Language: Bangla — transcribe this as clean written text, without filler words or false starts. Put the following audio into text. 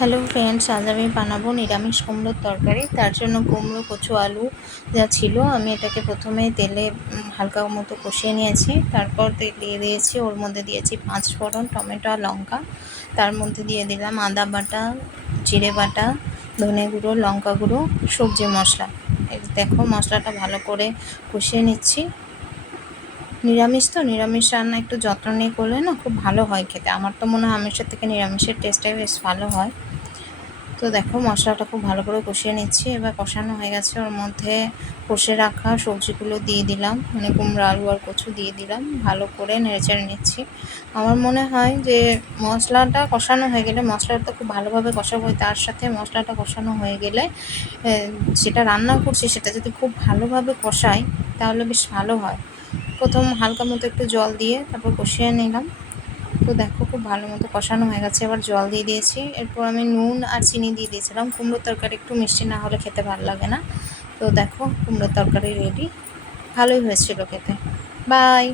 হ্যালো ফ্রেন্ডস, আজ আমি বানাবো নিরামিষ কুমড়োর তরকারি। তার জন্য কুমড়ো, কচু, আলু যা ছিল আমি এটাকে প্রথমে তেলে হালকা মতো কষিয়ে নিয়েছি। তারপর তেল দিয়ে দিয়েছি, ওর মধ্যে দিয়েছি 5 ফোড়ন, টমেটো আর লঙ্কা। তার মধ্যে দিয়ে দিলাম আদা বাটা, জিরে বাটা, ধনে গুঁড়ো, লঙ্কা গুঁড়ো, সবজি মশলা। এই দেখো মশলাটা ভালো করে কষিয়ে নিচ্ছি। নিরামিষ রান্না একটু যত্ন নিয়ে করলে না খুব ভালো হয় খেতে। আমার তো মনে হয় আমিষের থেকে নিরামিষের টেস্টটাই বেশ ভালো হয়। তো দেখো মশলাটা খুব ভালো করে কষিয়ে নিচ্ছি। এবার কষানো হয়ে গেছে, ওর মধ্যে কষে রাখা সবজিগুলো দিয়ে দিলাম, মানে কুমড়ো, আলু আর কচু দিয়ে দিলাম। ভালো করে নেড়েচেড়ে নিচ্ছি। আমার মনে হয় যে মশলাটা কষানো হয়ে গেলে, মশলাটা তো খুব ভালোভাবে কষাবো, তার সাথে মশলাটা কষানো হয়ে গেলে যেটা রান্না করছি সেটা যদি খুব ভালোভাবে কষাই তাহলে বেশ ভালো হয়। প্রথম হালকা মতো একটু জল দিয়ে তারপর কষিয়ে নিলাম। তো দেখো খুব ভালো মতো কষানো হয়ে গেছে, এবার জল দিয়ে দিয়েছি। এরপর আমি নুন আর চিনি দিয়ে দিয়েছিলাম। কুমড়োর তরকারি একটু মিষ্টি না হলে খেতে ভালো লাগে না। তো দেখো কুমড়োর তরকারি রেডি। ভালোই হয়েছিল খেতে। বাই।